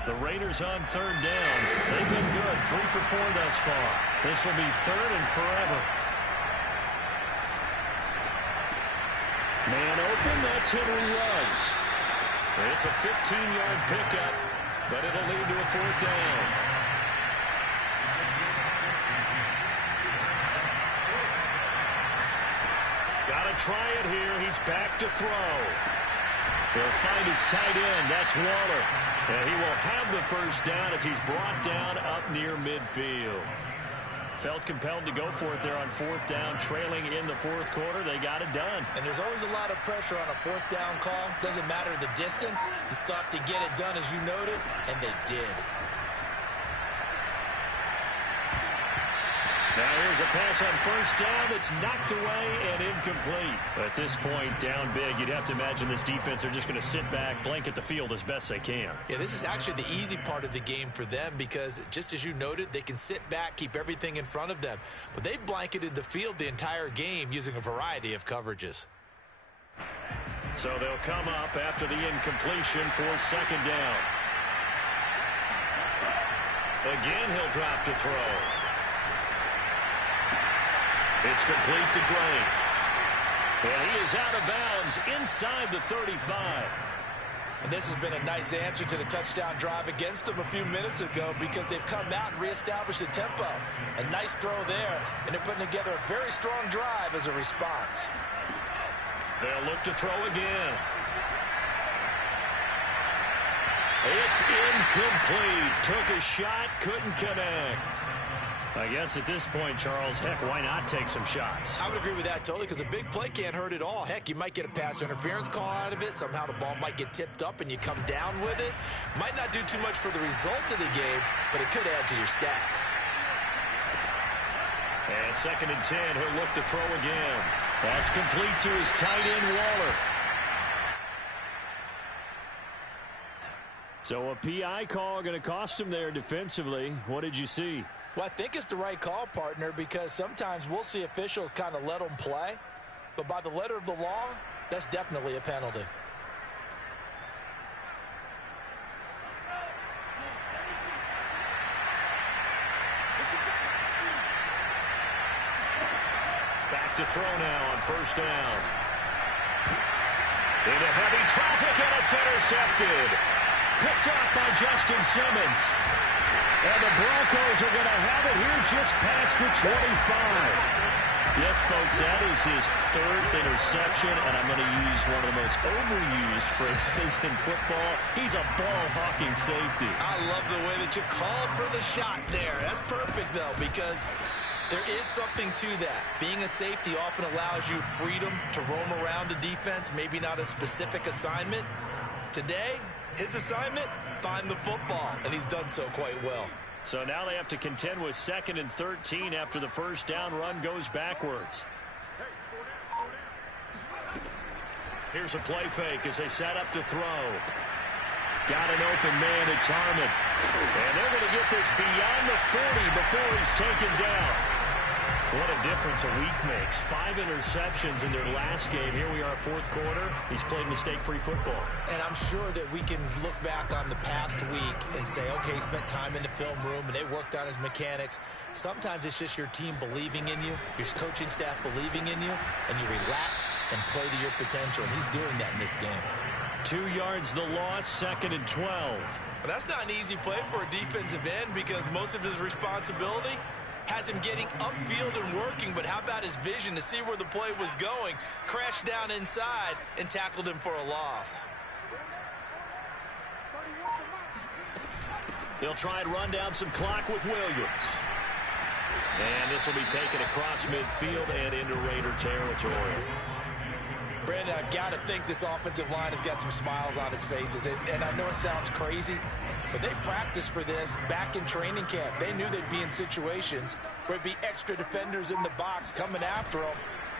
The Raiders on 3rd down. They've been good, 3 for 4 thus far. This will be 3rd and forever. Man open, that's Henry Ruggs. It's a 15-yard pickup, but it'll lead to a 4th down. Got to try it here. He's back to throw. He'll find his tight end. That's Waller. And he will have the first down as he's brought down up near midfield. Felt compelled to go for it there on 4th down, trailing in the 4th quarter. They got it done. And there's always a lot of pressure on a 4th down call. Doesn't matter the distance. You still have to get it done, as you noted, and they did. Now here's a pass on 1st down. It's knocked away and incomplete. At this point, down big, you'd have to imagine this defense are just going to sit back, blanket the field as best they can. Yeah, this is actually the easy part of the game for them because, just as you noted, they can sit back, keep everything in front of them. But they've blanketed the field the entire game using a variety of coverages. So they'll come up after the incompletion for 2nd down. Again, he'll drop to throw. It's complete to Drake. And he is out of bounds inside the 35. And this has been a nice answer to the touchdown drive against them a few minutes ago because they've come out and reestablished the tempo. A nice throw there, and they're putting together a very strong drive as a response. They'll look to throw again. It's incomplete. Took a shot, couldn't connect. I guess at this point, Charles, heck, why not take some shots? I would agree with that totally because a big play can't hurt at all. Heck, you might get a pass interference call out of it. Somehow the ball might get tipped up and you come down with it. Might not do too much for the result of the game, but it could add to your stats. And 2nd and 10, he'll look to throw again. That's complete to his tight end, Waller. So a PI call going to cost him there defensively. What did you see? Well, I think it's the right call, partner, because sometimes we'll see officials kind of let them play. But by the letter of the law, that's definitely a penalty. Back to throw now on 1st down. Into heavy traffic, and it's intercepted. Picked up by Justin Simmons. And the Broncos are going to have it here just past the 25. Yes, folks, that is his 3rd interception, and I'm going to use one of the most overused phrases in football. He's a ball-hawking safety. I love the way that you called for the shot there. That's perfect, though, because there is something to that. Being a safety often allows you freedom to roam around a defense, maybe not a specific assignment. Today, his assignment, find the football, and he's done so quite well. So now they have to contend with 2nd and 13 after the 1st down run goes backwards. Here's a play fake as they set up to throw. Got an open man, it's Harmon. And they're going to get this beyond the 40 before he's taken down. What a difference a week makes. 5 interceptions in their last game. Here we are, fourth quarter. He's played mistake-free football. And I'm sure that we can look back on the past week and say, okay, he spent time in the film room and they worked on his mechanics. Sometimes it's just your team believing in you, your coaching staff believing in you, and you relax and play to your potential. And he's doing that in this game. 2 yards the loss, 2nd and 12. But that's not an easy play for a defensive end because most of his responsibility has him getting upfield and working, but how about his vision to see where the play was going, crashed down inside, and tackled him for a loss. They'll try and run down some clock with Williams. And this will be taken across midfield and into Raider territory. Brandon, I've got to think this offensive line has got some smiles on its faces. And I know it sounds crazy, but they practiced for this back in training camp. They knew they'd be in situations where there'd be extra defenders in the box coming after them,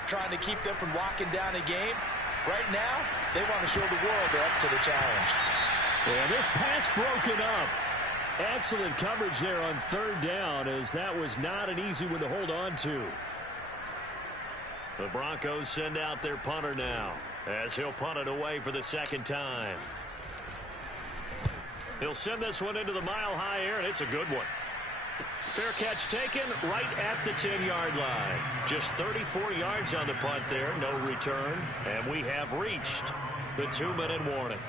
trying to keep them from locking down a game. Right now, they want to show the world they're up to the challenge. Yeah, this pass broken up. Excellent coverage there on 3rd down, as that was not an easy one to hold on to. The Broncos send out their punter now, as he'll punt it away for the 2nd time. He'll send this one into the mile-high air, and it's a good one. Fair catch taken right at the 10-yard line. Just 34 yards on the punt there, no return, and we have reached the 2-minute warning.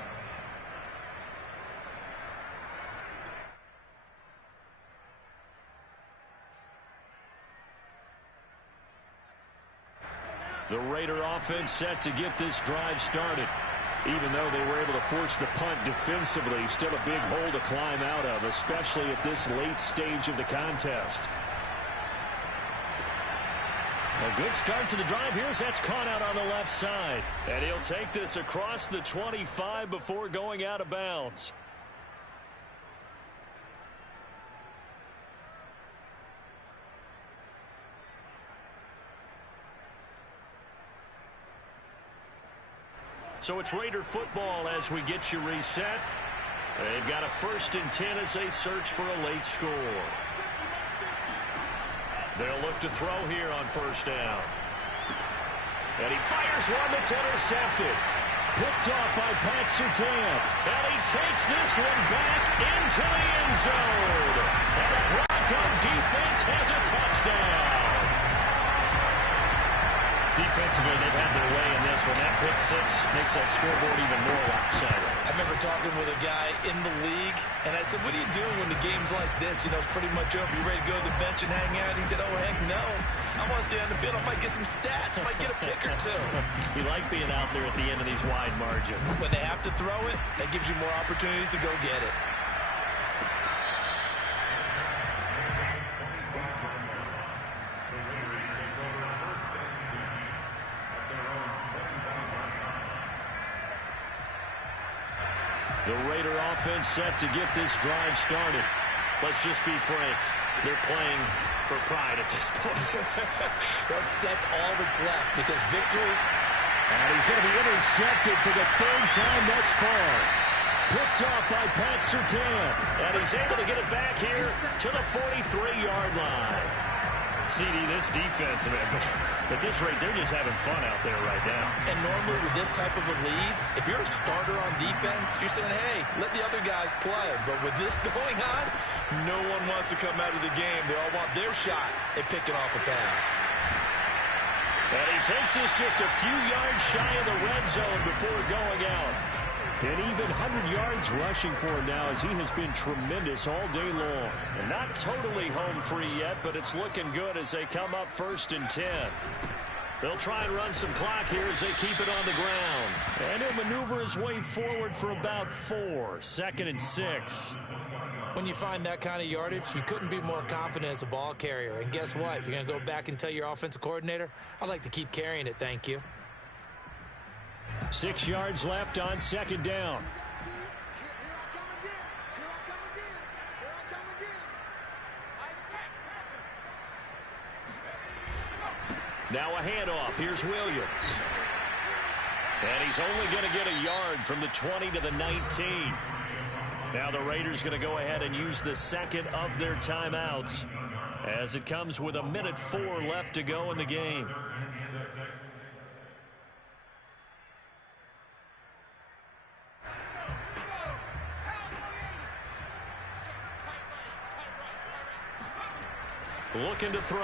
The Raider offense set to get this drive started. Even though they were able to force the punt defensively, still a big hole to climb out of, especially at this late stage of the contest. A good start to the drive here as that's caught out on the left side. And he'll take this across the 25 before going out of bounds. So it's Raider football as we get you reset. They've got a 1st and 10 as they search for a late score. They'll look to throw here on 1st down. And he fires one that's intercepted. Picked off by Pat Surtain. And he takes this one back into the end zone. And the Bronco defense has a touchdown. Defensively, they've had their way in this one. That pick 6 makes that scoreboard even more lopsided. I remember talking with a guy in the league, and I said, what do you do when the game's like this? You know, it's pretty much over. You ready to go to the bench and hang out? He said, oh, heck no. I want to stay on the field. I might get some stats. I might get a pick or two. You like being out there at the end of these wide margins. When they have to throw it, that gives you more opportunities to go get it. The Raider offense set to get this drive started. Let's just be frank. They're playing for pride at this point. that's all that's left because victory. And he's going to be intercepted for the 3rd time thus far. Picked off by Pat Surtain. And he's able to get it back here to the 43-yard line. CD, this defense, at this rate, they're just having fun out there right now. And normally with this type of a lead, if you're a starter on defense, you're saying, hey, let the other guys play. But with this going on, no one wants to come out of the game. They all want their shot at picking off a pass. And he takes this just a few yards shy of the red zone before going out. And even 100 yards rushing for him now as he has been tremendous all day long. And not totally home free yet, but it's looking good as they come up 1st and 10. They'll try and run some clock here as they keep it on the ground. And he'll maneuver his way forward for about 4. 2nd and 6. When you find that kind of yardage, you couldn't be more confident as a ball carrier. And guess what? You're going to go back and tell your offensive coordinator, I'd like to keep carrying it, thank you. 6 yards left on 2nd down. Now a handoff. Here's Williams. And he's only going to get a yard from the 20 to the 19. Now the Raiders going to go ahead and use the 2nd of their timeouts as it comes with 1:04 left to go in the game. Looking to throw.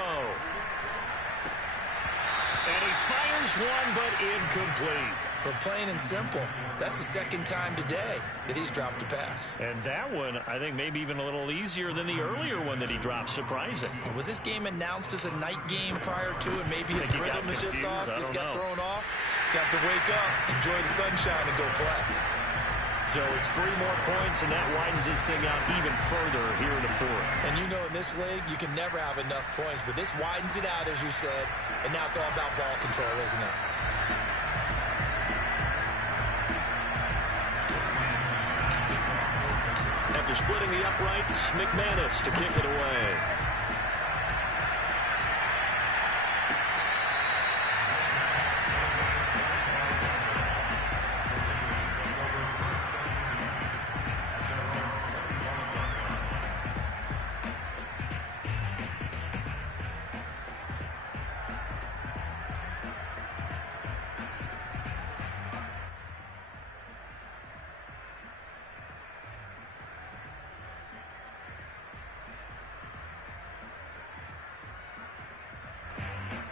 And he fires one, but incomplete. But plain and simple, that's the second time today that he's dropped a pass. And that one, I think, maybe even a little easier than the earlier one that he dropped. Surprising. Was this game announced as a night game prior to it? Maybe his rhythm is just off. He's got thrown off. He's got to wake up, enjoy the sunshine, and go play. So it's 3 more points, and that widens this thing out even further here in the fourth. And you know in this league, you can never have enough points, but this widens it out, as you said, and now it's all about ball control, isn't it? After splitting the uprights, McManus to kick it away.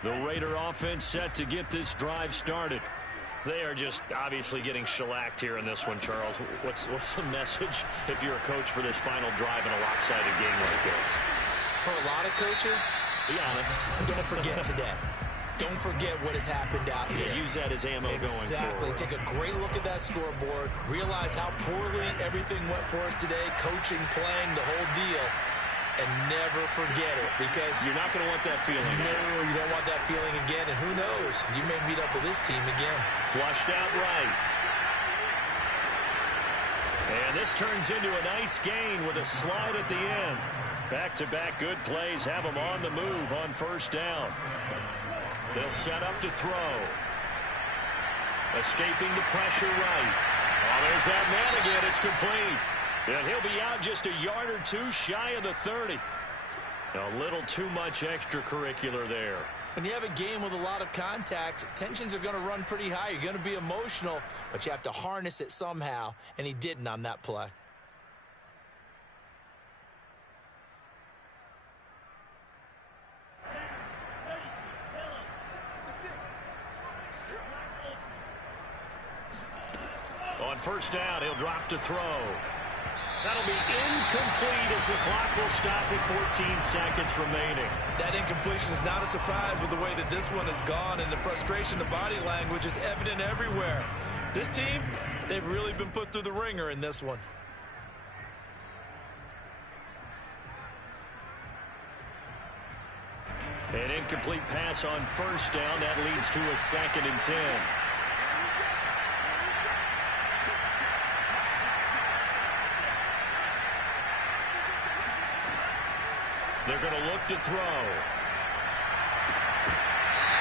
The Raider offense set to get this drive started. They are just obviously getting shellacked here in this one, Charles. What's the message if you're a coach for this final drive in a lopsided game like this? For a lot of coaches, be honest. Don't forget today. Don't forget what has happened out here. Yeah, use that as ammo going forward. Exactly. Take a great look at that scoreboard. Realize how poorly everything went for us today. Coaching, playing, the whole deal. And never forget it, because you're not going to want that feeling. No, you don't want that feeling again. And who knows? You may meet up with this team again. Flushed out right. And this turns into a nice gain with a slide at the end. Back-to-back good plays have them on the move on first down. They'll set up to throw. Escaping the pressure right. Oh, there's that man again. It's complete. And he'll be out just a yard or two shy of the 30. A little too much extracurricular there. When you have a game with a lot of contact, tensions are going to run pretty high. You're going to be emotional, but you have to harness it somehow, and he didn't on that play. On first down, he'll drop to throw. That'll be incomplete as the clock will stop with 14 seconds remaining. That incompletion is not a surprise with the way that this one has gone, and the frustration of body language is evident everywhere. This team, they've really been put through the ringer in this one. An incomplete pass on first down. That leads to a 2nd and 10. They're going to look to throw.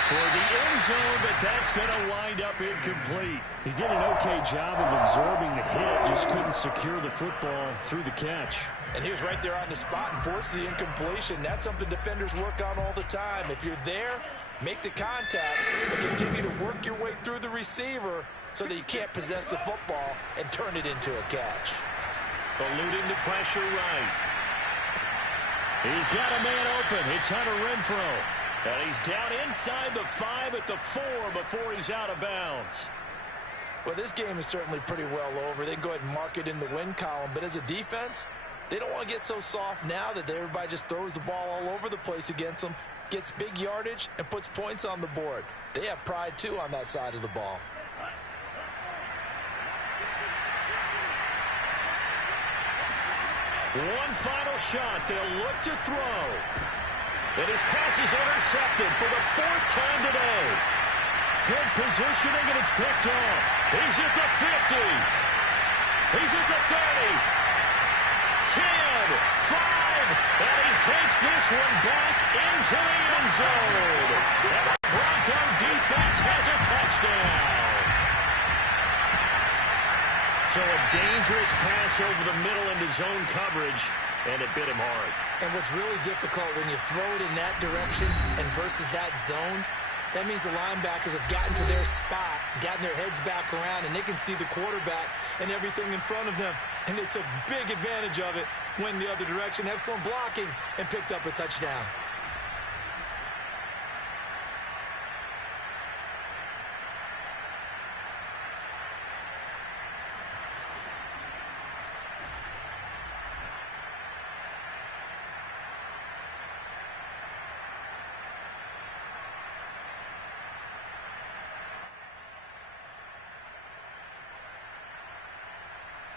Toward the end zone, but that's going to wind up incomplete. He did an okay job of absorbing the hit, just couldn't secure the football through the catch. And he was right there on the spot and forced the incompletion. That's something defenders work on all the time. If you're there, make the contact, but continue to work your way through the receiver so that you can't possess the football and turn it into a catch. Eluding the pressure right. He's got a man open. It's Hunter Renfrow. And he's down inside the 5 at the 4 before he's out of bounds. Well, this game is certainly pretty well over. They can go ahead and mark it in the win column. But as a defense, they don't want to get so soft now that everybody just throws the ball all over the place against them, gets big yardage, and puts points on the board. They have pride, too, on that side of the ball. One final shot. They'll look to throw. And his pass is intercepted for the 4th time today. Good positioning, and it's picked off. He's at the 50. He's at the 30. 10, 5, and he takes this one back into the end zone. And the Bronco defense has a touchdown. So a dangerous pass over the middle into zone coverage. and it bit him hard. And what's really difficult when you throw it in that direction and versus that zone, that means the linebackers have gotten to their spot, gotten their heads back around, and they can see the quarterback and everything in front of them. And they took big advantage of it, went the other direction, excellent blocking, and picked up a touchdown.